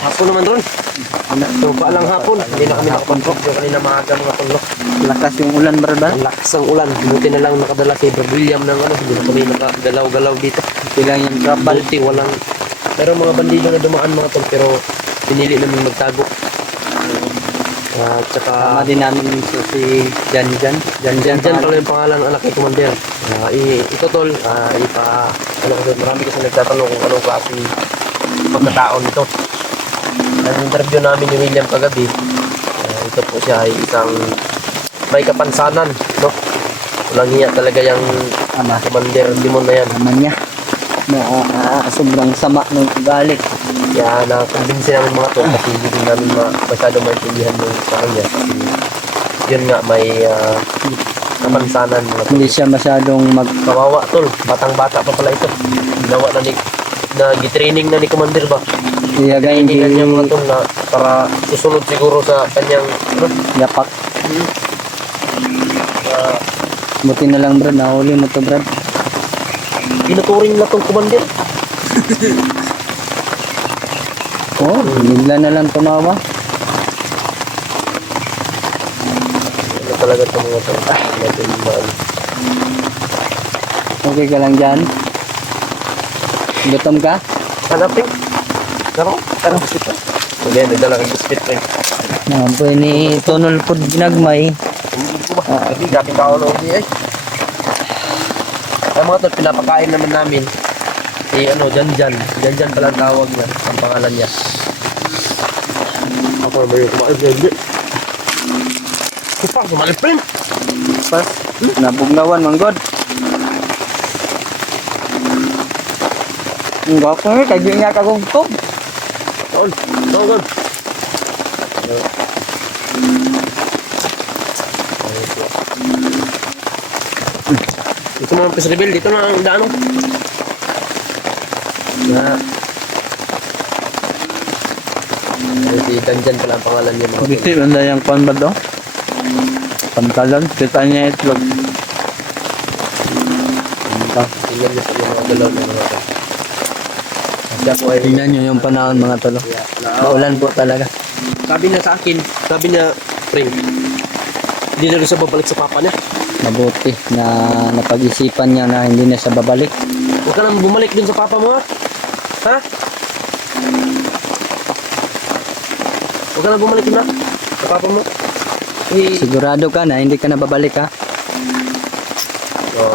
hapon naman ron. Tupa lang hapon. Hindi na kami nakapuntok yung kanina maaga mga tol. Lakas yung ulan, brad ba? Ang lakas ng ulan. Buti na lang nakadala si Brad William ng ano. Hindi na kami nakagalaw-galaw dito. Bilang yung trapal. Buti walang... Pero mga bandido na dumaan mga tol. Pero pinili namin magtago. At saka... Tama din namin yung si Janjan. Janjan pala yung pangalan ng anak ni Commander. Ito tol, marami kasi nagtatanong kung anong klase pagkataon nito. Ang interview namin ni William kagabi, ito po siya ay isang may kapansanan, no? Walang hiya talaga yung Commander Limon na yan. Naman niya. Sobrang sama ng ugali. Kaya nakumbinsin namin mga tol kasi hindi din namin masyado maintindihan yung sa kanya. Kasi yun nga, may kapansanan mga tol. Hindi siya masyadong Kawawa tol, batang-bata pa pala ito. Ginawa na gitraining na ni Commander ba? Iyagay hindi Trainingan niya mga tol na para susunod siguro sa kanyang yapak. Buti na lang, brad. Nahuli mo to, brad. Pinuturing na tong Commander. Bigla na lang tumawa. Ano talaga itong mga tol? Okay ka lang dyan? Gutom ka? Hanapin? Tara, bisit pa. Hindi, nagdala kang bisit pa. Pwede ni Tonol po ginagmay. Kasi gapin ka ako na uwi eh. Ay mga tol, pinapakain naman namin. Janjan pala ang tawag niya. Ang pangalan niya. Ako naman yung kumain. Hindi. Kupang, sumalit pa rin. Pas, nabugnawan, manggod. Ang gwapo eh, kaya nga kagugtog. Tol. Ito mga pesrebel, dito na ang daan. Si Janjan pala ang pangalan niya mga tol. Biti, banda yung kwan ba do? Pantalan, kita niya itlog. Tingnan niyo sa mga galaw ng mga tol. Siya po ay... Tingnan nyo yung panahon mga tolo. Maulan po talaga. Sabi niya sa akin, Pring, hindi na rin siya babalik sa papa niya. Mabuti na napag-isipan niya na hindi na siya babalik. Huwag ka nang bumalik dun sa papa mo, ha? Ha? Huwag ka nang bumalik na sa papa mo. Sigurado ka na hindi ka na babalik ha?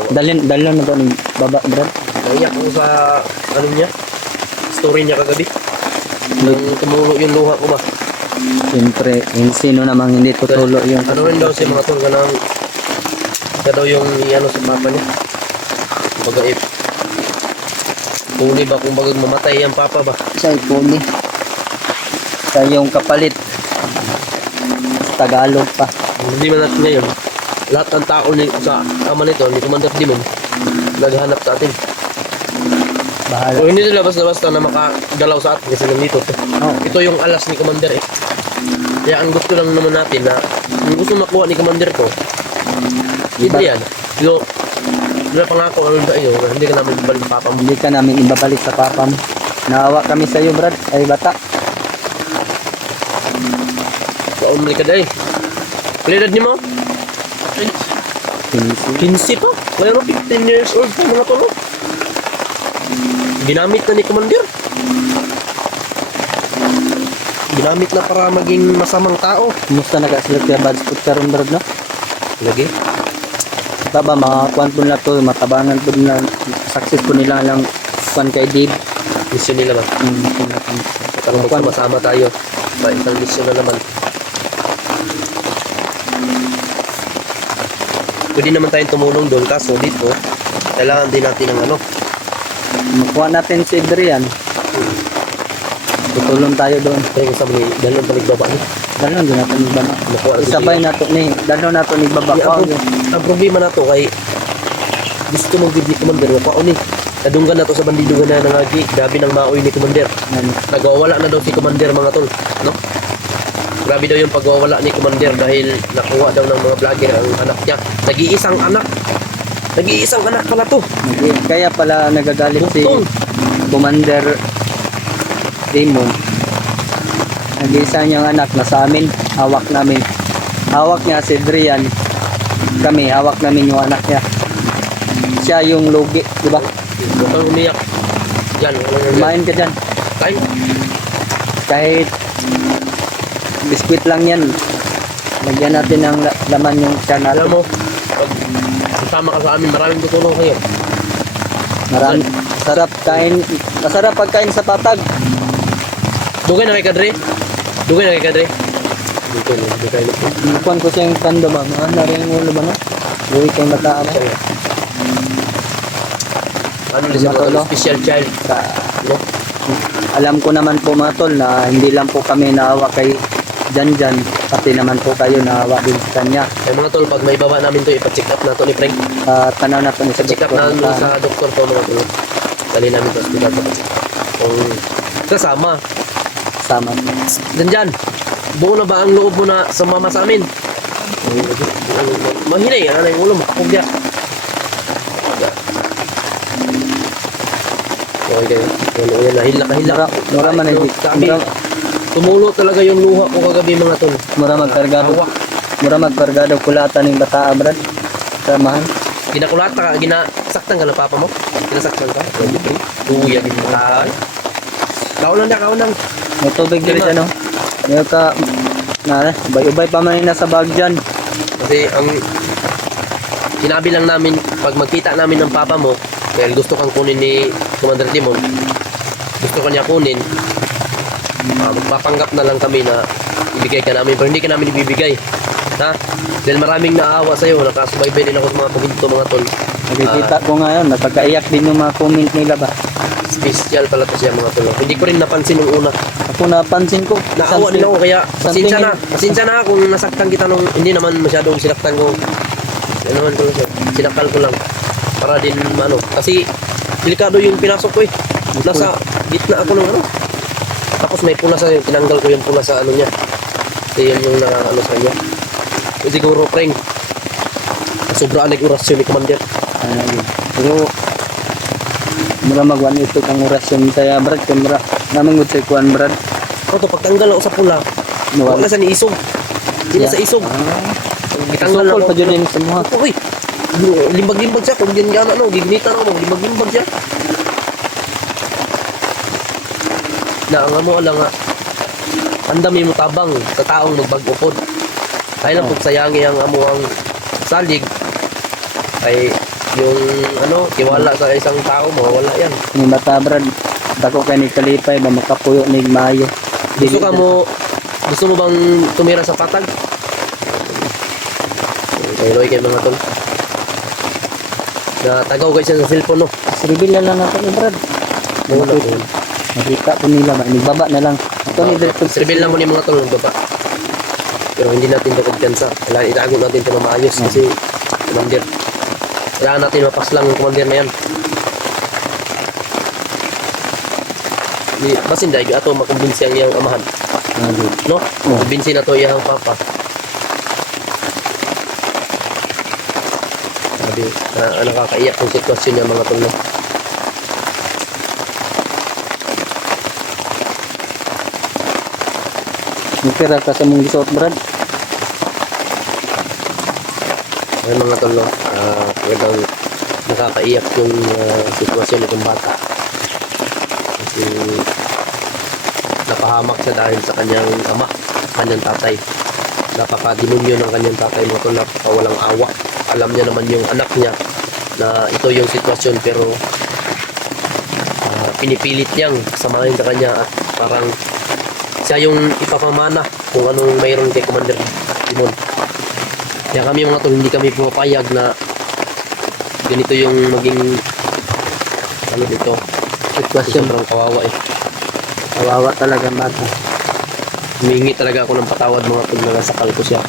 Dalhin na ba ng baba, Brad? Naiyak ko sa, ano niya, story niya kagabi. Nung tumulo yung luha ko ba? Siyempre, sino namang hindi tutulo yung... Ano rin daw si mga tol, kaya daw yung ano sa papa niya. Kumbaga puni ba kung bagang mamatay ang papa ba? Siya ipuni. Siya yung kapalit. Tagalog pa. Hindi man natin ngayon. Lahat ng tao sa ama nito, ni Commander Dimon, naghahanap sa atin. Bahala. So, hindi nila basta-basta na makagalaw sa atin kasi nandito. Ito yung alas ni Commander eh. Kaya ang gusto lang naman natin na kung gusto makuha ni Commander ko, hindi yan. So, pangako ano sa iyo, hindi ka namin ibalik sa papa mo. Hindi ka namin ibabalik sa papa mo. Naawa kami sa iyo, Brad. Ay, bata. Paumali ka dahil. Kalidad niyo mo? 15 pa? Mayroon 15 years old pa mga tolo. Ginamit na ni Commander. Ginamit na para maging masamang tao. Kumusta nakaselect yung bad spot karon, Brad, no? Lagi. Taba, mga kwan po na to, matabangan po na success po nila lang kwan kay Dave. Mission nila ba? Para magsama-sama tayo. Ba, isang mission na naman. Pwede naman tayong tumulong doon kaso dito, kailangan din natin ng ano. Makuha natin si Adrian. Tutulong tayo doon. Kaya kung sabi ni dalawang baligbaba niya. Dalon din natin igbaba. Makuha Isabay na to ni, dalon na to ni baba. Ang problema na to kay gusto mong bibli Commander makuha ni. Nadunggan na to sa bandidugan na nangagi. Grabe ng maoy ni Commander. Nagwawala na daw si Commander mga tol. No? Grabe daw yung pagwawala ni Commander dahil nakuha daw ng mga vlogger ang anak niya. Nag-iisang anak. Nag-iisang anak pala to. Kaya pala nagagalit si Bugtong. Commander Demon. Nag-isa niyang anak na sa amin, hawak namin. Hawak niya si Drian. Kami, hawak namin yung anak niya. Siya yung lugi, di ba? Huwag kang umiyak. Yan, walang Kumain ka dyan. kain. Kahit biskwit lang yan. Lagyan natin ng laman yung siya natin. Alam mo, pag kasama ka sa amin, maraming tutulong sa'yo. Marami. Sarap kain. Masarap pagkain sa patag. Dugay na kay Kadre. Dugay na kay Kadre. Dugay na. Inukuan ko siya yung kando ba? Mga narin yung ulo ba na? Buwi kayong bataan eh. Ano na siya Matolo? mga special child. No? Alam ko naman po mga tol na hindi lang po kami naawa kay Janjan, pati naman po kayo naawa din sa kanya. Ay mga tol, pag may baba namin to, ipa-check up na to ni Frank. Tanaw na po ni sa Check up doktor. namin sa doktor to mga tol. Dali namin sa hospital to. Kung kasama, Sama. Janjan, buo na ba ang loob mo na sumama sa amin? Mahinay, ano yung ulo, makakog niya. Okay, okay. Nahila. Mura man Ay, hindi. sabi, tumulo talaga yung luha ko kagabi mga tol. Mura magkargado. Hawak. Mura magkargado kulatan ng bataa brad. Samahan. Ginakulata ka, ginasaktan ka na papa mo? Ginasaktan ka? Uya, ginasaktan. Kaunan na, kaunan. May tubig diri Lima. ano. Ngayon ka na ubay-ubay pa man na sa bag dyan. Kasi ang sinabi lang namin, pag magkita namin ng papa mo, dahil gusto kang kunin ni Commander Timon, gusto ka niya kunin, magpapanggap na lang kami na ibigay ka namin, pero hindi ka namin ibibigay. Ha? Dahil maraming naawa sa'yo, nakasubaybay din ako sa mga pagpunto mga tol. Nakikita ko ngayon, nagkakaiyak din yung mga comment nila ba. Special pala to siya mga tol. Hindi ko rin napansin nung una. Ako napansin ko. Naawa din ako, kaya pasensya na. something- Pasensya na kung nasaktan kita nung hindi naman masyadong sinaktan ko. Ano naman ko lang siya. Sinakal ko lang. Para din ano. Kasi delikado yung pinasok ko eh. Nasa gitna ako ng ano. Tapos may pula sa tinanggal ko yung pula sa ano niya. Kasi yun yung nakakano sa kanya. So, siguro preng. Sobraan nag-orasyon ni Commander. Ano yun. Pero mura magwan ito kang orasyon saya brad kay mura namang gud sa kuan brad. Ako to, pagtanggal ako sa pula. Wala sa ni isog. Hindi na sa isog. Gitanggal Sukol ako. pa dyan din sa mga. Uy, limbag-limbag siya. Kung yan gana, no, giginitan ako, limbag-limbag siya. Na ang amo lang nga, ang dami mo tabang sa taong magbag-upod. Kaya lang kung sayangi ang amo ang salig, ay yung ano, tiwala sa isang tao, mawawala yan. Ni bata brad. Dako kay ni kalipay ba makapuyo ni maayo. Gusto mo bang tumira sa patag? Kailoy kay mga tol. Na tagaw kayo siya sa cellphone, no? Reveal na lang natin ni brad. Muna po. Nakita ko nila ba nagbaba na lang. Ito ni direktor Reveal lang mo ni mga tol ng baba. Pero hindi natin ito kumpiyansa. Kailangan itago natin ito na maayos kasi commander. Kailangan natin mapas lang yung commander na yan. Basin dahil ato makumbinsi ang iyang amahan. No? Makumbinsi na to iyang papa. Sabi, nakakaiyak yung sitwasyon niya mga tol. No? Nipira ka sa mong gisot brad. Ay mga tol, no? Talagang nakakaiyak yung sitwasyon nitong bata. Kasi napahamak siya dahil sa kanyang ama, kanyang tatay. Napaka-demonyo ng kanyang tatay mo to, napaka-walang awa. Alam niya naman yung anak niya na ito yung sitwasyon pero pinipilit niyang samahin sa kanya at parang siya yung ipapamana kung anong mayroon kay Commander Timon. Kaya kami mga tol, hindi kami pumapayag na ganito yung maging ano dito, sitwasyon. Sobrang kawawa eh. Kawawa talaga ang bata. Humingi talaga ako ng patawad mga tol na nasakal ko siya.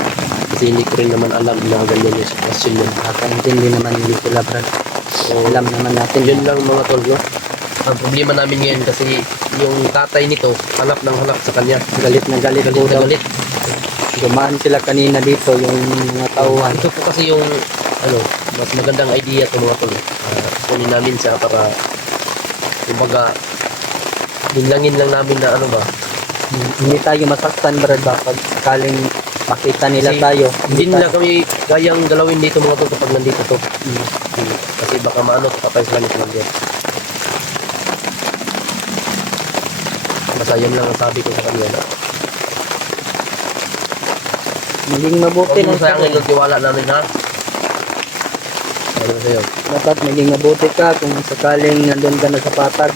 Kasi hindi ko rin naman alam na ganyan yung sitwasyon niya. Nakakaintindi naman hindi sila brad. So, Alam naman natin. yun lang mga tol, no? Ang problema namin ngayon kasi yung tatay nito hanap ng hanap sa kanya. Galit na galit. Galit na galit. Gumaan sila kanina dito yung mga tauhan. Ito po kasi yung ano, mas magandang idea to mga tol. Kunin namin siya para kumbaga Linlangin lang namin na ano ba. Hindi tayo masaktan, Brad, ba? Pag sakaling makita nila Kasi tayo. Hindi nila kami kayang galawin dito mga to kapag nandito to. Kasi baka maano, patay sila ni Commander. Basta yun lang ang sabi ko sa kanila na Maging mabuti huwag mo lang sayangin yung tiwala namin ha. Ano sa'yo? dapat maging mabuti ka kung sakaling nandun ka na sa patag.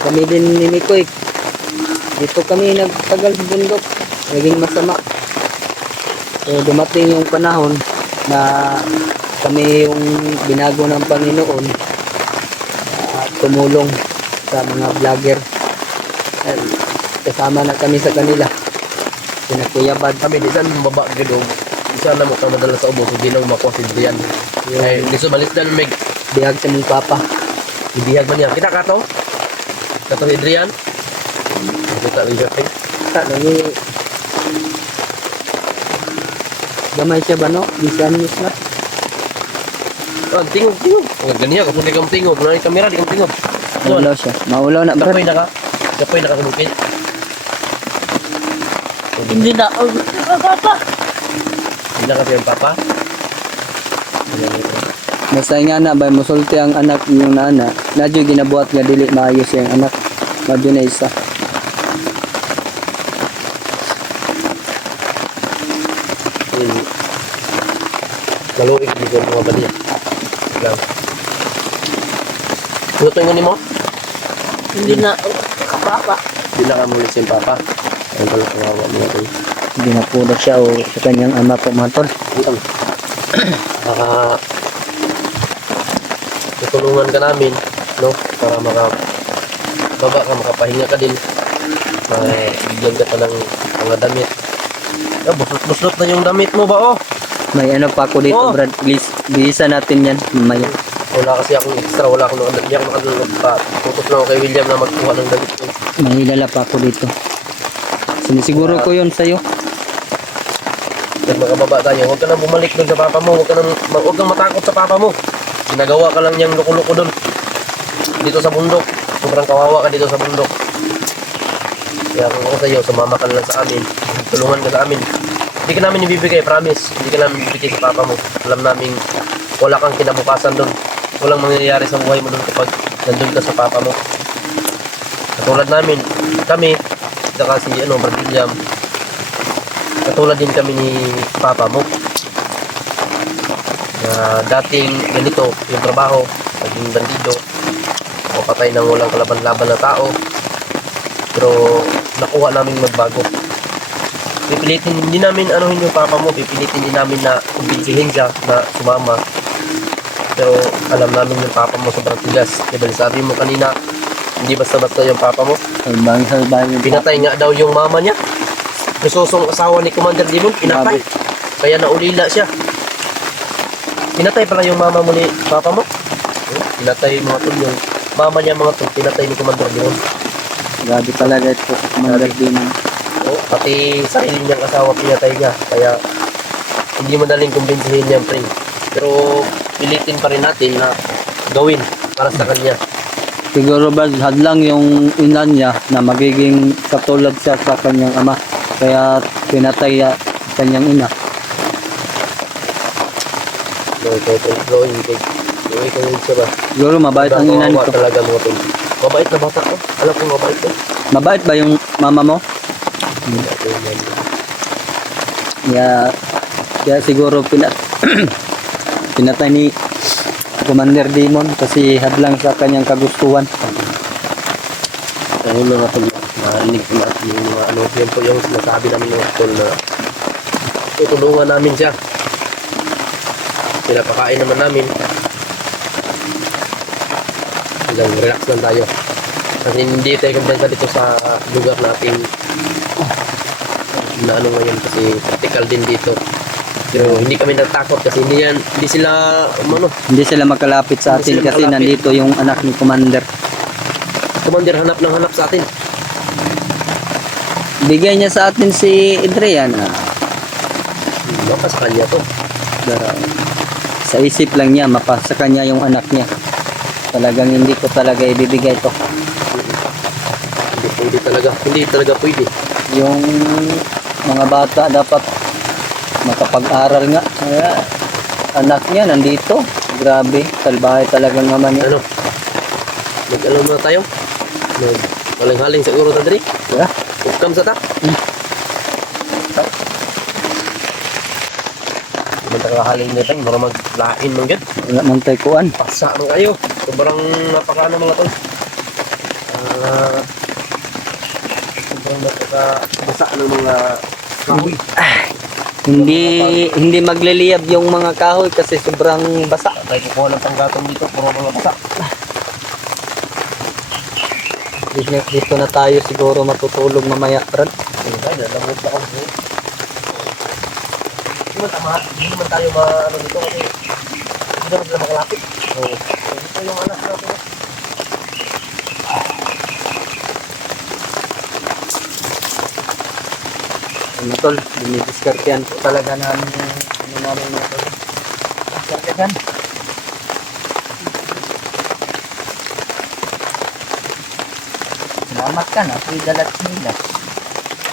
Kami din ni Mikoy. Dito kami nagtagal sa bundok. Naging masama. So dumating yung panahon na kami yung binago ng Panginoon at tumulong sa mga vlogger. At kasama na kami sa kanila. Sina Kuya Bad. Kami di saan baba gado. Isa na mo kang madala sa ubos, hindi na makuha si Brian. Ay, gusto malis na may Bihag sa mong papa. ibihag man niya. Kita ka to? Kato si Adrian? Kita rin siya. Ta nani gamay siya ba no? Bisan news na. Ah, tingog. Ang ganiya, kapag di kang tingog. Nari kamera, di kang tingog. Maulaw siya. Maulaw na Kapoy brad. na ka? Kapoy na ka kumupit? Hindi na ako papa. Hindi na kasi ang papa? Ayan ito. Basta nga na ba musulti ang anak yung nana. Nadyo ginabuhat nga dili maayos yung anak. Madyo na isa. Maluig dito ang mga bali. Lang. Ano ito yung mo? Hindi na ako papa. Hindi na ka mulit sa papa. Ayun pala kawawa mga ito. Ginapulot siya o sa kanyang ama po matol. Utang. Tutulungan ka namin, no? Para baba ka, makapahinga ka din. Bigyan ka pa ng mga damit. Ah, buslot na yung damit mo ba, oh? May ano pa ako dito Oh. brad. Please, bihisa natin yan. Mamaya. Wala kasi akong extra, wala akong nakadalog pa. Tutos lang ako kay William na magkuha ng damit ko. May hilala pa ako dito. Sinisiguro ko yun sa'yo. Pag makababa tayo, huwag ka nang bumalik doon sa papa mo. Huwag kang matakot sa papa mo. Ginagawa ka lang niyang loko-loko doon. Dito sa bundok. Sobrang kawawa ka dito sa bundok. Kaya kung ako sa'yo, sumama ka na lang sa amin. Tulungan ka sa amin. Hindi ka namin ibibigay, promise. Hindi ka namin ibibigay sa papa mo. Alam namin, wala kang kinabukasan doon. Walang mangyayari sa buhay mo doon kapag nandun ka sa papa mo. Katulad namin, kami, saka si Brad William, katulad din kami ni papa mo. Na dating ganito yung trabaho, naging bandido, o patay ng walang kalaban-laban na tao. Pero nakuha namin magbago. Pipilitin hindi namin anuhin yung papa mo, pipilitin din namin na kumbinsihin siya na sumama. Pero alam namin yung papa mo sobrang tigas. Diba sabi mo kanina, hindi basta-basta yung papa mo. Salbang yung Pinatay nga daw yung mama niya. Nasusong asawa ni Commander Dimon, pinatay. Kaya naulila siya. Pinatay pala yung mama mo ni papa mo. Pinatay mga tol yung mama niya mga tol, pinatay ni Commander Dimon. Grabe talaga ito. Commander Demon. Pati sarili niyang asawa pinatay niya. Kaya hindi madaling kumbinsihin niya pre. Pero pilitin pa rin natin na gawin para sa kanya. Siguro ba hadlang yung ina niya na magiging katulad siya sa kanyang ama. Kaya pinatay niya kanyang ina. Ikaw yung isa ba? Siguro mabait ang ina Kawawa nito. talaga mga tol. Mabait na bata ko. Alam ko mabait ko. Mabait ba yung mama mo? Kaya siguro pinatay ni Commander Demon kasi hadlang sa kanyang kagustuhan. Ayun mga tol, narinig ko natin yung mga yan po yung sinasabi namin mga tol na tutulungan namin siya. Pinapakain naman namin. Hanggang relax lang tayo. Kasi hindi tayo kumpensa dito sa lugar natin na ano ngayon kasi practical din dito. Pero hindi kami natakot kasi hindi sila Hindi sila makalapit sa Hindi atin sila kasi makalapit. nandito yung anak ni Commander. Commander hanap ng hanap sa atin. Bigay niya sa atin si Adrian. Baka sa kanya to. Pero Sa isip lang niya, mapasa kanya yung anak niya. Talagang hindi ko talaga ibibigay to. Hindi talaga. Hindi talaga pwede. Yung mga bata dapat makapag-aral nga. Kaya, anak niya nandito. Grabe, salbahe talagang naman niya. Ano? Mag-ano na tayo? Walang-haling siguro ta diri. Yeah. Ukam sa ta. Haling na tayo. Para maglain man gid. Wala man tayo kuan. Pasa mo kayo. Sobrang napakaano mga tol. Sobrang napakabasa ng mga kahoy. Hindi magliliyab yung mga kahoy kasi sobrang basa. Tayo kukuha ng panggatong dito. Puro mga basa. Dito na tayo siguro matutulog mamaya, Brad. Ano tayo? Nalamot na ako. Hindi naman tayo ano dito kasi hindi naman sila makalapit. So, ito yung anak natin. Ano tol, dinidiskartehan po talaga namin yung ano namin mga tol. Diskartehan. Salamat ka na, free dalat sila.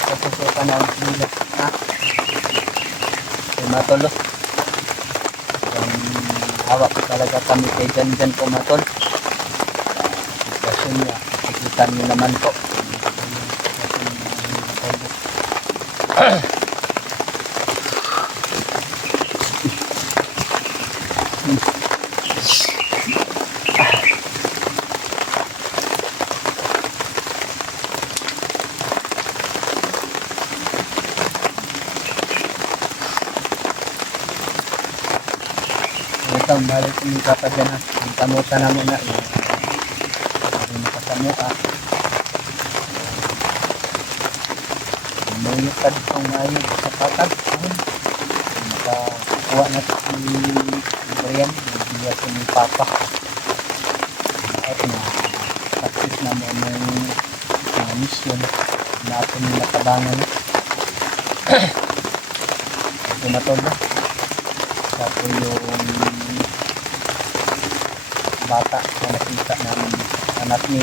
Kasusuka na ang sila. Ha? Mga tol, hawak talaga kami kay Jan po mga tol. Sitwasyon niya, nakikita niyo naman po. Ito, balik kami kapag yan ha. Ang tamuta na muna. Hindi nakasamuka. May lupad itong maayos sa patag. Nakakuha na si Brian. Hindi ko ni Papa. At na practice na mo ng mga mission na ako nila kabangan. Ito na to ba? Tapos yung bata na nakita namin, anak ni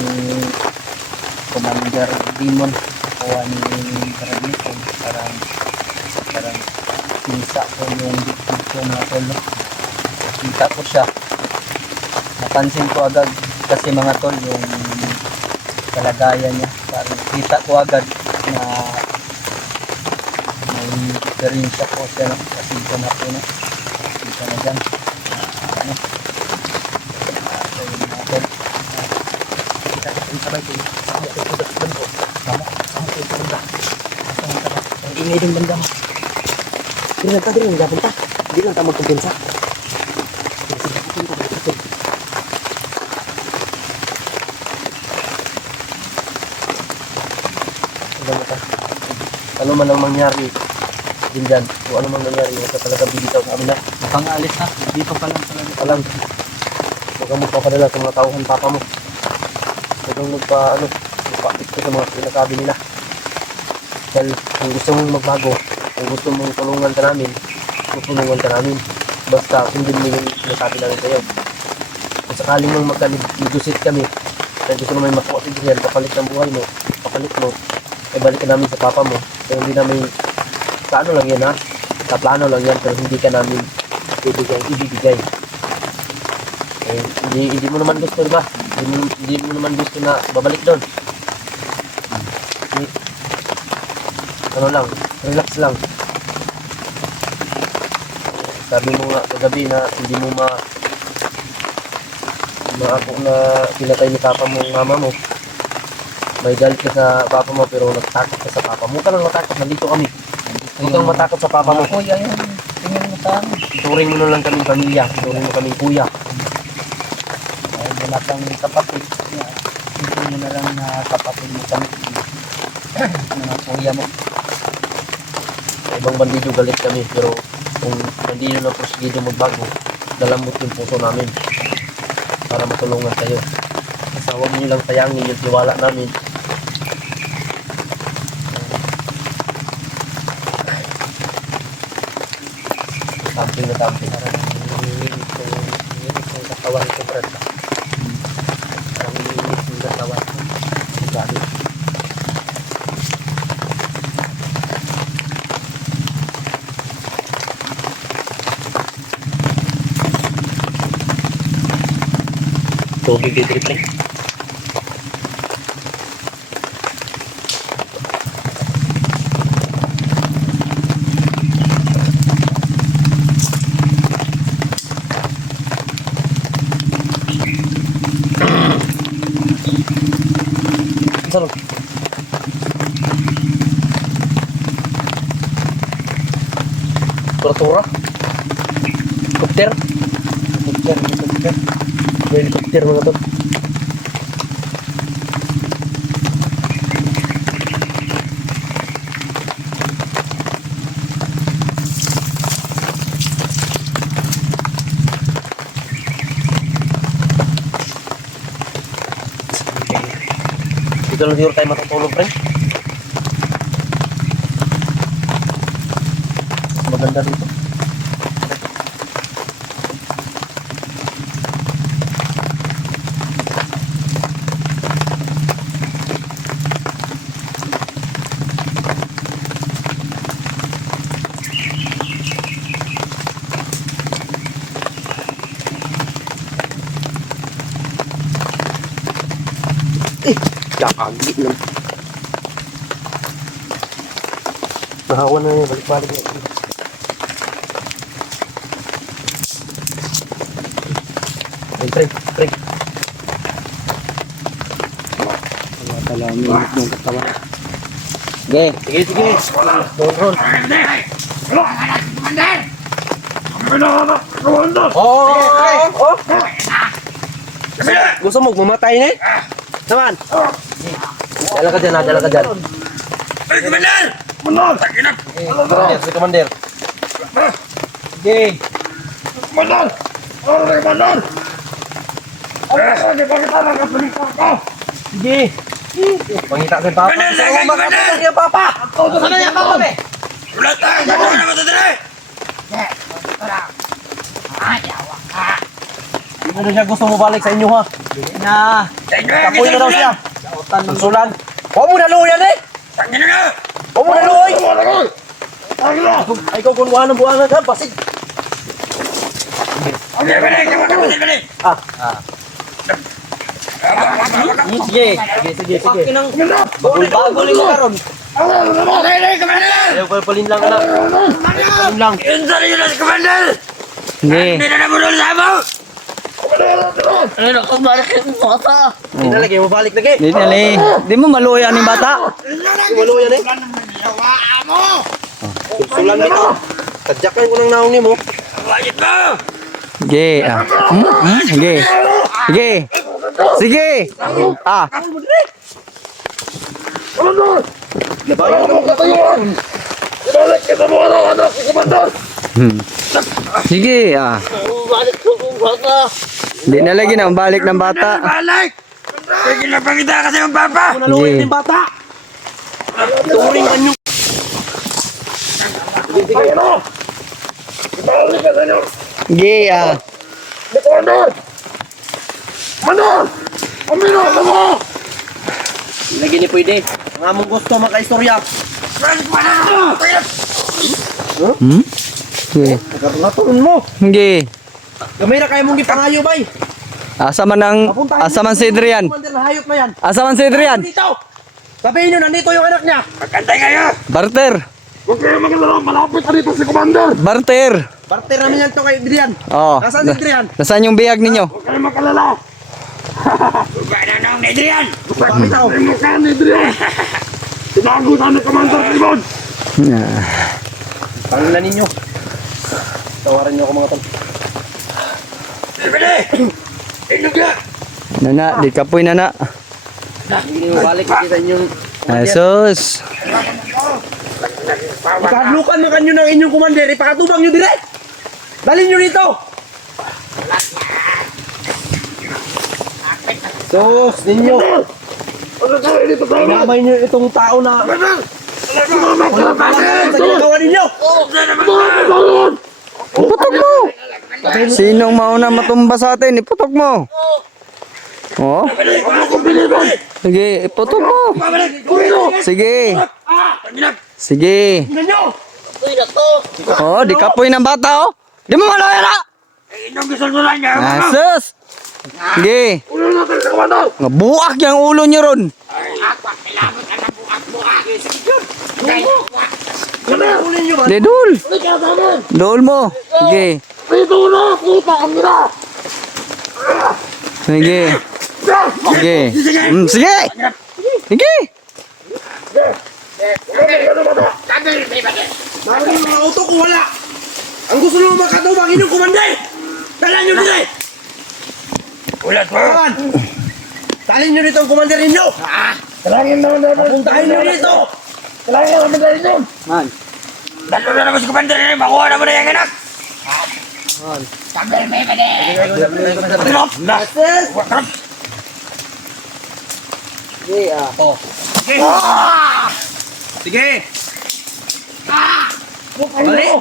Commander Demon, kuha ni Bradley, parang pinisa ko yung diktig ko mga tol. Kita ko siya, napansin ko agad kasi mga tol yung kalagayan niya, parang kita ko agad na may diferensya po siya, no? Kasi ko na po na kita na dyan, ano Sabay ko. Sama ko sa banda. Sama ko sa banda. Ang ingay din banda mo. Hindi lang tayo rin punta. Hindi lang tayo magkumpensa. Ano man ang mangyari din dyan, kung ano man nangyari, huwag ka talaga bibitaw sa amin na. pang-alis na, dito pa lang talaga. Alam, huwag kang magpapadala sa mga tauhan papa mo. Huwag kang magpa-apit ko sa mga sinasabi nila. Dahil kung gusto mong magbago, kung gusto mong tulungan ka namin, tutulungan ka namin. Basta sundin mo yung sinasabi namin sa'yo. Kung sakaling mang magka-negotiate kami, kaya gusto naman makuha si Adrian, papalit ng buhay mo, papalit mo, ay balik ka namin sa papa mo. Kaya hindi namin, sa ano lang yan ha, sa plano lang yan, pero hindi ka namin ibibigay. Eh, hindi mo naman gusto, diba? Hindi mo naman gusto na babalik doon. Ano lang, relax lang. Sabi mo nga kagabi na hindi mo ako na pinatay ni papa mo, mama mo. May galit ka sa papa mo pero natatakot ka sa papa mo. Huwag ka nang matakot, nandito kami. Huwag kang matakot sa papa mo. Kuya yun, tingin mo sa amin. Ituring mo na lang kaming pamilya, ituring mo kaming kuya. Ay, wala kang kapatid. Hindi mo na lang na kapatid mo kami. Mga kuya mo. Sa ibang bandido galit kami pero kung hindi nyo na prosegido magbago, dalambot yung puso namin para matulungan kayo. Kasi huwag nyo lang sayangin yung tiwala namin. Tamping na tamping. katawan ko, Brad. Parang iniinit yung katawan ko. Grabe. Tubig dito rin. Sarap. Tura-tura. Helikopter. Helikopter. May helikopter mga to. Dito lang siguro tayo matutulog, pre. Maganda dito. Kakagi lang. Nahawa na yun. Balik-balik na yun. Ay, pre. Wala talagang minit yung katawan. Okay. Sige. Roll. Oh. Gusto mo mamatay na eh? Naman. Dala ka dyan. Ay, Commander! Manol! Takinap! Si Commander. Okay. Manol! Ano na, Manol? Di ba kita nakabalita ko? Sige. Pangita sa Papa. Commander! Gusto mo Commander! makatulog yung Papa? Sana yung Papa, be? Wala tayo! Gano'n na matutulay! Hindi na siya gusto mo balik sa inyo ha. Na. Kapoy na daw siya. Sulan. Huwag mo naluyan eh. Tangin na! Huwag mo naluoy. Tangin Ay, kung kunwaan ng buwangan ka, basig. Okay, balik! Kapatid, balik! Sige. Sige. Bagulin mo karon. Okay, Commander! Ayaw, palpalin lang anak. Palpalin lang. Yun sa rin na si Commander! Sige. Hindi na nabulol sa mo! Ano kung balik yung bata? Hindi na lagi, mabalik lagi. Di nali. Di mo maluya ni bata. Hindi maluyan eh. Sulan dito. Tadyakan ko ng naong ni mo. Bakit mo? Sige. Sige. Sige. Sige. Ah. Labayan mo katayuan. Ibalik kita mo anak si Commander! Sige. Ah. Balik yung bata. Di na lagi na balik ng bata. Balik! Sige na pangita kasi yung papa! Naluyan Sige. din bata. Turing ka nyo. Ibalik ka sa inyo! Sige. Ah. Commander! Manol! Amino ka mo! Lagi ni pwede. Ang among gusto makaistorya. Balik mo na! Takinap! Sige. Nagkarunaturon mo. Sige. Gamay na kayo mong gipangayo bay. Asa man si Adrian. Commander na hayop na yan. Asa man si Adrian. Dito. Sabihin nyo, nandito yung anak niya. Magkantay kayo! Barter. Huwag kayo maglalaro! Malapit na dito si Commander! Barter. Barter namin yan to kay Adrian. Oh. Nasaan si Adrian? Nasaan yung biyag ninyo? Huwag kayo magkalala! Huwag kayo na nung Adrian! Pamitaw. Ang mukha ni Adrian! Tinago na ni Commander Simon! Pangilan ninyo. Tawarin niyo ako mga tol. Ibili! Inog na! Nana, di kapoy nana. Hindi nyo balik kita inyong... Jesus. Ikadlukan na kanyo ng inyong commander. Ipakatubang nyo dire. Dalhin nyo dito. Sus, ninyo. Ano tayo dito sa amin? Inamay nyo itong tao na... Commander! Walang kalam sa ginagawa ninyo. Huwag na naman tayo! Putol mo. Sinong mauna matumba sa atin? Iputok mo. Oh. Sige, iputok mo. Sige. Sige. Uy, nako. Oh, di kapoy ng bata oh. Di mo malaya na. Asus. Sige. Ngabuak yung ulo niyo ron. Di dul. Dul mo. Sige. Sige. Sige. Sige. Sige. Maraming mga auto ko wala. Ang gusto nyo makatubang inyong kumanday. Dala nyo dito eh. Ulat mo. Dalhin nyo dito ang kumander ninyo. Kalangin naman naman. Puntahin nyo dito. Kalangin naman naman yun. Man. Dalo na naman si Commander na makuha naman na yung anak. Man. Drop na. Drop. Sige ah. Oh. Sige. Balik.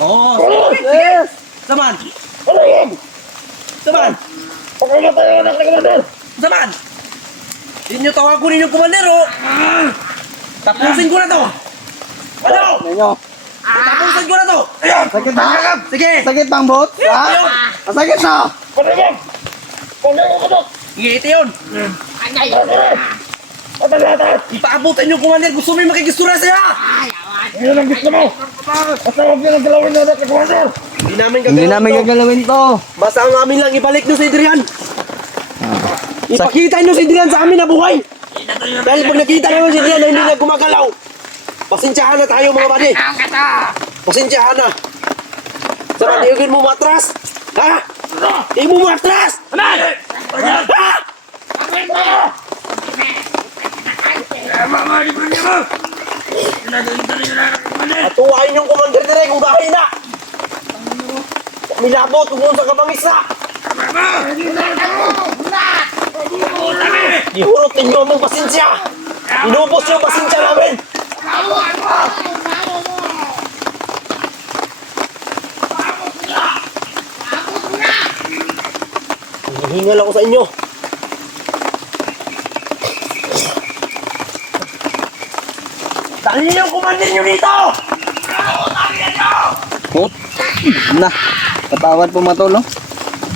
Oh. Yes. Saman. Kalangin. Saman. Okay na tayo anak ni Commander. Saman. Inyo tawagunin yung kumander oh. Tapusin ko na to. Ano? Nenyo. Tapusin ko na to. Ayan. Sakit ba? Sige. Sakit bang bot? Ha? Sakit na. Kalangin. Kalangin ko to. Ngiti yun. Ipaabutan yung kumander. Gusto mo yung makikistura siya. Ngayon ang gusto mo. Basta huwag niyo nang galawin na anak ni Commander. Hindi namin gagalawin to. Basta ang amin lang ibalik nyo si Adrian. Ipakita nyo si Adrian sa amin na buhay. Dahil pag nakita naman si Adrian na hindi na gumagalaw, pasensyahan na tayo mga buddy. Pasensyahan na. Sama, diugin mo matras. Ha? Di mo matras. Ha? Atuwain yung commander dire kung bahay na. Milabot kung sa kabangis na. Ihurot ninyo ang pasensya. Inubos yung pasensya namin. Hinihingal ako sa inyo. Dali niyo yung commander nyo dito! Hot. Na. Patawad po matolo.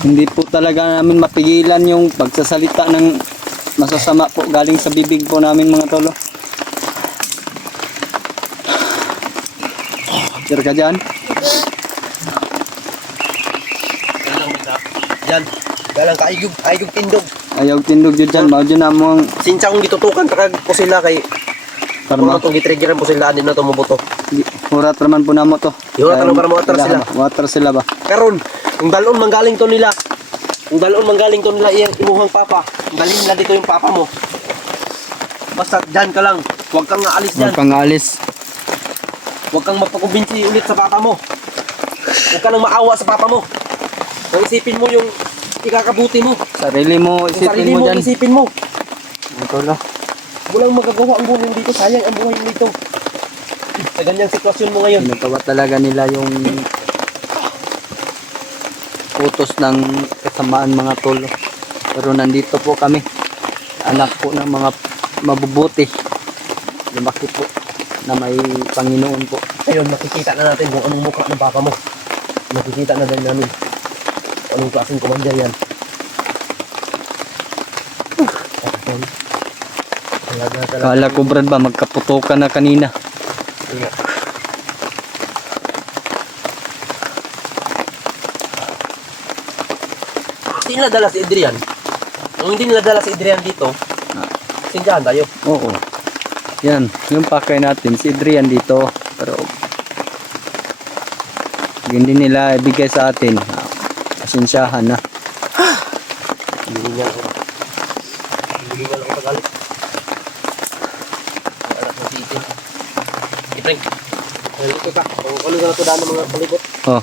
Hindi po talaga namin mapigilan yung pagsasalita ng masasama po galing sa bibig po namin mga tolo. Sir ka dyan? Yan. Galang kaigog, aigog tindog. Ayaw tindog yun dyan. Mao dyan na mo ang Sinsa kong gitutukan takag po sila kay karma. itong gitriggeran po sila din na tumubuto. Hurat naman po na mo to. Hurat naman para mawatar Kaya- sila. Water sila ba? Karon, kung dalon manggaling to nila. Kung dalon manggaling to nila iyang imuhang papa. Dalhin nila dito yung papa mo. Basta dyan ka lang. Huwag kang aalis dyan. Huwag kang alis. Huwag kang mapakumbinsi ulit sa papa mo. Huwag ka nang maawa sa papa mo. Nang isipin mo yung ikakabuti mo. Sarili mo, Yung isipin sarili mo mo, dyan. isipin mo. Mga tolo. Walang magagawa ang buhay dito. Sayang ang buhay mo dito. Sa ganyang sitwasyon mo ngayon. Ginagawa talaga nila yung utos ng kasamaan mga tolo. Pero nandito po kami. Anak po ng mga mabubuti. Lumaki po na may Panginoon po. Ngayon, makikita na natin kung anong mukha ng papa mo. Makikita na din namin kung anong klaseng commander yan. Talaga. Kala ko Brad ba magkaputokan na kanina. Kaya. Hindi nila dala si Adrian. Kung hindi nila dala si Adrian dito, sinjahan tayo. Oo. Yan, yung pakay natin si Adrian dito. Pero hindi nila ibigay sa atin. Pasensyahan na. Hinihingal ako. Hinihingal ako sa galit. Ang anak mo si Itin. Ipreng. Dito ka. Kung ano na ito daan ng mga palibot. Oh,